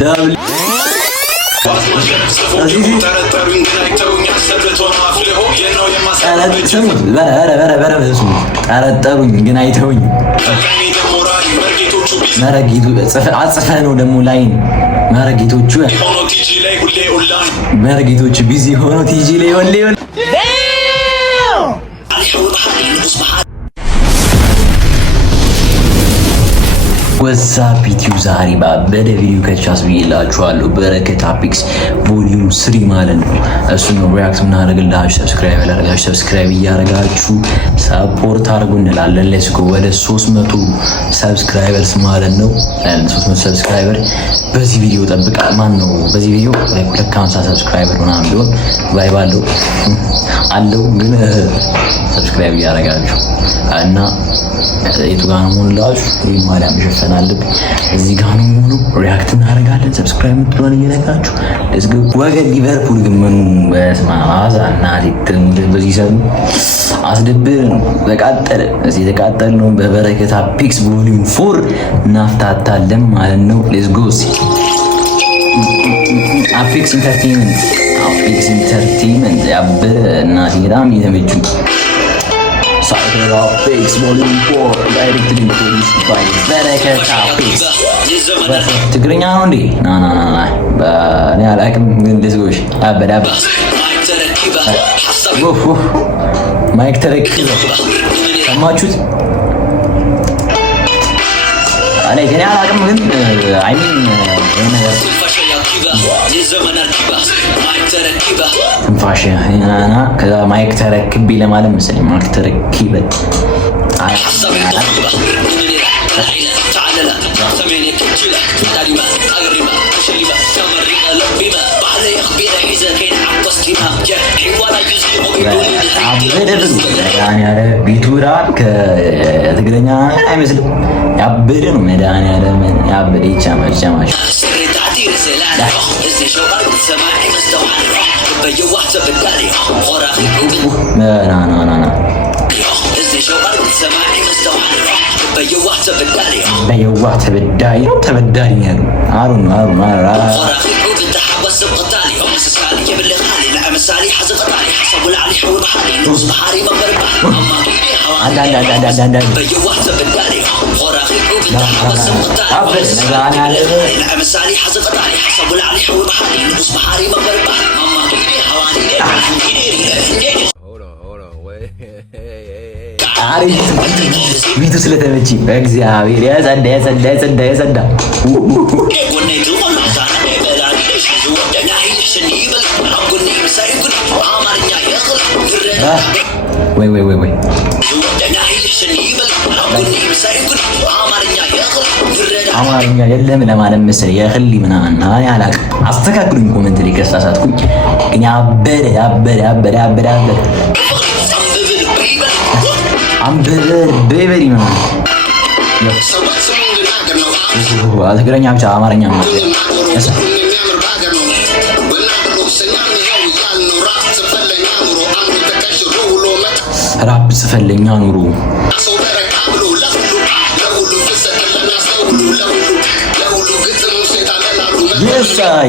ደብል ጠረጠሩኝ ግን አይተውኝ አጽፈ ነው ደግሞ ላይን መረጌቶቹ ቢዚ ሆኖ ቲጂ ላይ ወሌ ወዛፕ ዩቲዩብ ዛሬ ባበደ ቪዲዮ ከቻስ ብዬላችኋለሁ። በረከት አፒክስ ቮሊዩም 3 ማለት ነው። እሱ ነው ሪአክት ምናደርግላችሁ። ሰብስክራይብ ያላደረጋችሁ ሰብስክራይብ እያደረጋችሁ ሰፖርት አድርጉ እንላለን። ሌትስ ጎ ወደ 300 ሰብስክራይበርስ ማለት ነው። 300 ሰብስክራይበር በዚህ ቪዲዮ ጠብቃ ማን ነው በዚህ ቪዲዮ 250 ሰብስክራይበር ምናምን ቢሆን ቫይብ አለው ግን ሰብስክራይብ እያደረጋችሁ እና የቱ ጋር ነው ሞላችሁ ወይ ማዳም ይሸፈናልክ እዚህ ጋር ነው ሆኖ ሪአክት እናደርጋለን። ሰብስክራይብ ምትሆን እየነካችሁ ሌትስ ጎ ወገን ሊቨርፑል ግን ምኑ በስማማዛ እና በዚህ ሰው አስደብር ነው ተቃጠለ። እዚህ ተቃጠለ ነው በበረከት አፒክስ ቮሊዩም 4 እናፍታታለን ማለት ነው። ሌትስ ጎ አፒክስ ኢንተርቴይንመንት ያበረ እና ሲራም የተመቹ Apex Volume 4 directly produced by በረከት አፒክስ ትግርኛ ነው እንዴ? ና በእኔ አላውቅም ግን ልዝጎሽ አበዳብ ማይክ ተረክበ ሰማችሁት? እኔ ግን አላውቅም ግን አይ ሚን ትንፋሽ እና ከዛ ማይክ ተረክቢ ለማለት መሰለኝ ማይክ ተረክበ ቢቱራ ከትግረኛ አይመስልም ያበደ ነው። መድኃኒዓለም ያበደ ይቻማሽ በየዋህ ተበዳይ ነው ተበዳይ ነው አሩን ቢቱ ስለተመቺ እግዚአብሔር ያጸዳ ወይ አማርኛ የለም ለማለት መሰለኝ የህሊ ምናምን አላውቅም። አስተካክሉኝ ኮሜንት ላይ ከሳሳትኩኝ ግን ያበደ አንበል በበሪ ነው ትግረኛ ብቻ አማርኛ ነው ራፕ ጽፈልኛ ኑሩ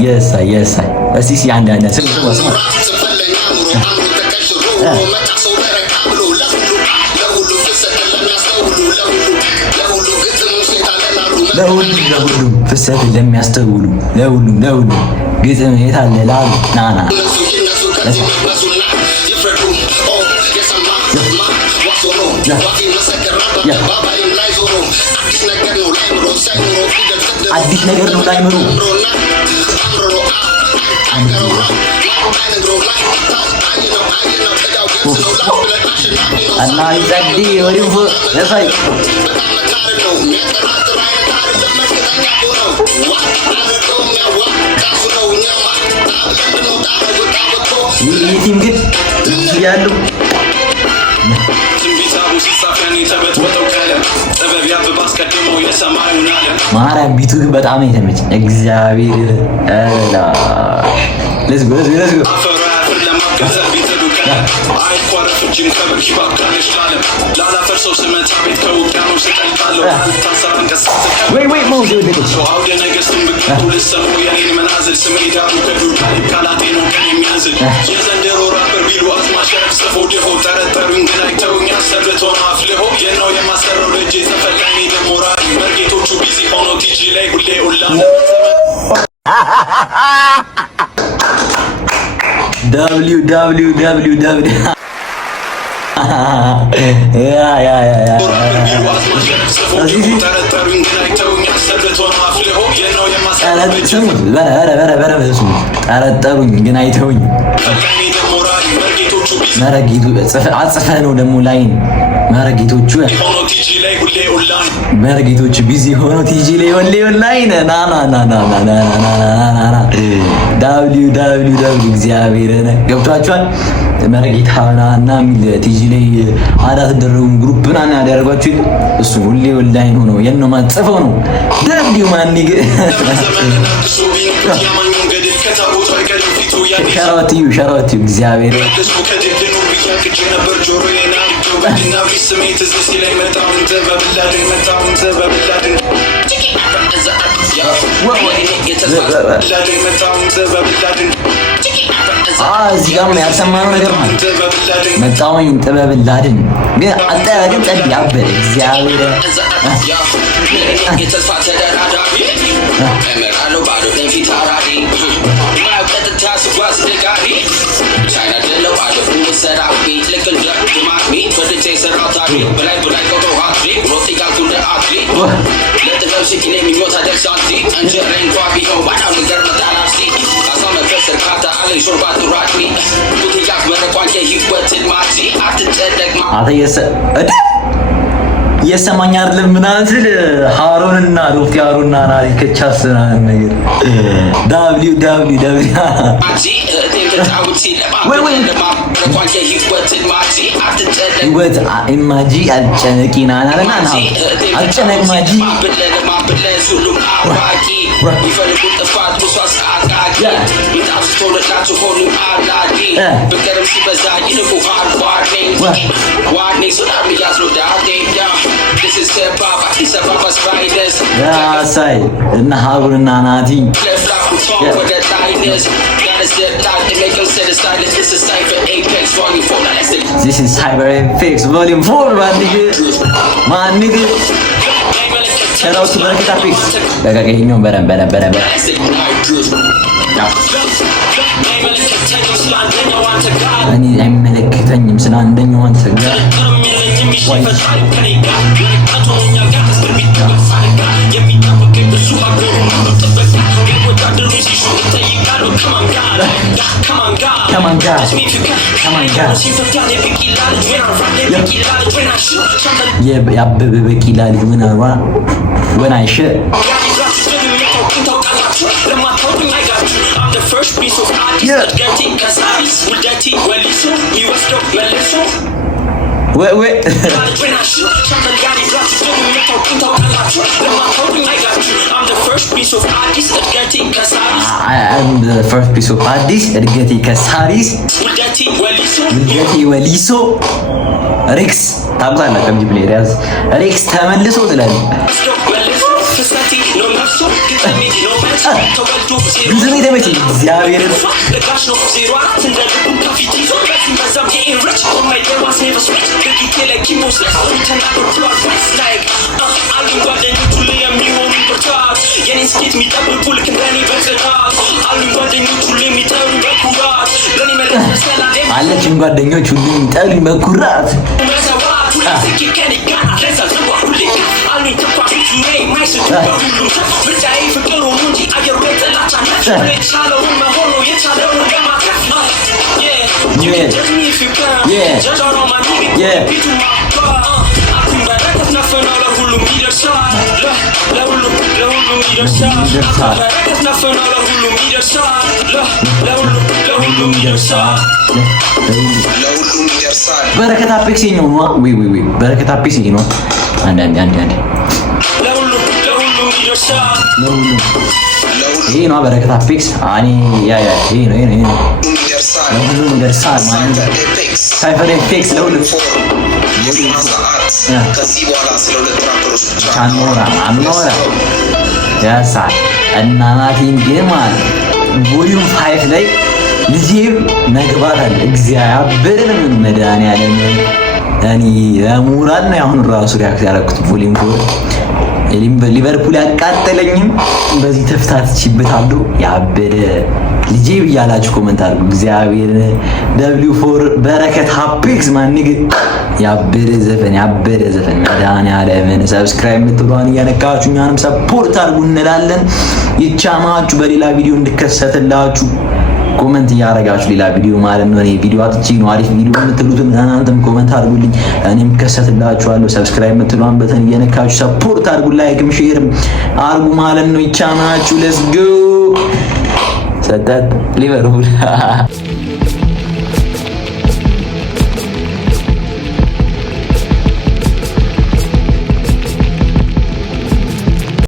yes እስቲ አንድ ስም ለሁሉም ፍሰት ለሚያስተውሉ ለሁሉም ግጥም የታለ ላሉ ናና አዲስ ነገር ነው ላይምሩ እና ይጸዲ ወሪው ለሳይ ይቲም ግን ያሉ ማርያም ቢቱ በጣም የተመቸ እግዚአብሔር Wait, Mo, do it. WWW. Yeah. ጠረጠሩኝ ግን አይተውኝ መረጊቱ አጽፈህ ነው ደግሞ ላይን መረጊቶቹ ቢዚ ሆኖ ቲጂ ላይ ወሌ ኦንላይን ና WWW እግዚአብሔርን ገብቷችኋል። መረጊታና ሚል ቲጂ ላይ አዳት ደረጉን ግሩፕ ና ያደረጓችሁ እሱ ሁሌ ኦንላይን ሆኖ የነ ማጽፈው ነው ደብሊው ማን ይገ ሸራውት እግዚአብሔር እዚህ ጋር ነው ያልሰማነው ነገር ማለት መጣሁኝ ጥበብን ላድን ግን አንተ ግን ጸድ ያበደ እግዚአብሔር የተስፋ ተደራዳሪ እመራለሁ ባዶ ደንፊት አራሪ ማቀጥታ ስጓዝ ደጋሪ ቻይና ደለው አለፉ ሰራቢ ለክል ድማሚ ፈድቼ ሰራታሪ በላይ ቆጦ ሃትሪ ሮቲካ ኩለ አትሪ ለጥበብ ሲኪኔ የሚሞታ ደርሳንቲ እንጀራን ቋቢ ነው ባዳው ነገር መጣላሲ ካሳመ ከሰርካታ አለ ሾርባ ዱራኒ ቱቲካፍ መረቋንከ ህይወትን ማቲ አትጨደቅማ አተየሰ የሰማኝ አይደለም ምናምን ስል ሃሮንና ዶክቲ ሃሮንና ናሪ ከቻስና ነገር WWW ህይወት ኢማጂ አልጨነቂና ናና አልጨነቅ ማጂ ይፈልጉ ጥፋት ሙሳስ አቃቂ ይጣፍቶ ለላችሁ ሆኑ አላዲ በቀረም ሲበዛ ይልቁ ሃርባርኔ ዋርኔ ሱዳም ያዝሎ ዳዴ this is hip hop I keep up my spiders say እና ሃሩንና ናቲ for the tightness gotta step out and make them set aside this is Cypher Apex volume 4 this is Cypher Apex volume 4 man nigga shout out to Barakat Apex gagagayinyo በረም እኔ አይመለከተኝም ስለ አንደኛው አንተ ጋር ያበበ በቂላ ልጅ when I shit I'm the first piece of art dirty Casaris with dirty Waliso we was the Waliso wait when I shoot something got it dropped to me make out into a lot I'm the first piece of artist dirty Casaris I'm the first piece of artist dirty Casaris with dirty Waliso Rex ታብላና ከምጂ ፕሌየርስ ሬክስ ተመልሶ ትላል ብዙ ደመጪ እግዚአብሔር አለችን ጓደኞች ሁሉ የሚጠሉ በኩራት በረከት አፔክስ ነው ወይ በረከት አፔክስ ነው አንድ ይሄ ነው በረከት አፔክስ አኒ ያ ይሄ ነው ለሁሉም ደርሳል ማለት ነው። ሳይፈር ኤፌክስ ለሁሉም ከዚህ በኋላ ስለ ሁለት ራፐሮች ብቻ አንኖራ ያሳል እና ናቲን ግን ማለት ቮሊዩም 5 ላይ ልጄም መግባት አለ። እግዚአብሔር ምን መድኃኒዓለም እኔ ለሙራድ ነው አሁን ራሱ ሪያክት ያደረኩት ቮሊዩም 4 ሊቨርፑል ያቃጠለኝም በዚህ ተፍታትችበታለሁ። ያበደ ልጄ ብያላችሁ ኮሜንት አድርጉ። እግዚአብሔር W4 በረከት ሃፒክስ ማንግ ያበደ ዘፈን መድኃኒዓለምን ሰብስክራይብ የምትሏን እያነካችሁ እኛንም ሰፖርት አድርጉ እንላለን። ይቻማችሁ በሌላ ቪዲዮ እንድከሰትላችሁ ኮሜንት እያደረጋችሁ ሌላ ቪዲዮ ማለት ነው። እኔ ቪዲዮ አጥቼ ነው አሪፍ ቪዲዮ የምትሉትን እናንተም ኮሜንት አድርጉልኝ፣ እኔም ከሰትላችኋለሁ። ሰብስክራይብ የምትሏን በተን እየነካችሁ ሰፖርት አድርጉ፣ ላይክም ሼርም አድርጉ ማለት ነው። ይቻማችሁ ሌትስ ጎ ሰጠት ሊቨርፑል